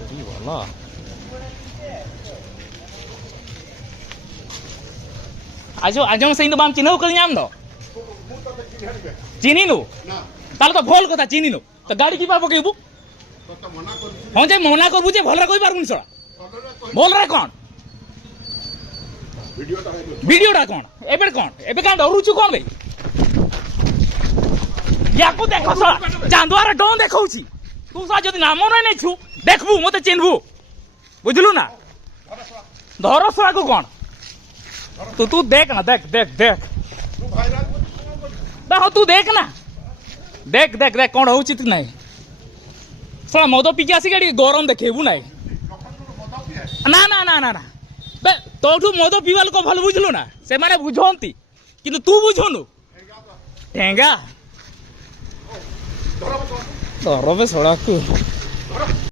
ଭଲ आज आज हम सही तो बाम चिन्ह कर जाम दो चिनी नु ताल तो भल कथा चिनी नु तो गाड़ी की पाबो केबू हां जे मना करबू जे भलरा कहि पारबुनी सळा बोल रे कोन वीडियोटा कोन एबे कां डरुछु कोन बे याकू देखो सळा चांदुआर डोन देखौछि तू सा जदी नाम नै छु देखबू मते चिन्हबू बुझलु ना धर सळा को कोन तू देख ना देख देख देख तू देख ना देख देख देख कौन हो ना सर मद पिकी आसिक गरम देखेबू ना ना ना ना ना ना बे तोठू मद पीवा लोक भल बुझलु ना से माने बुझंती किंतु तू बुझनु ठेंगा धरबे सड़क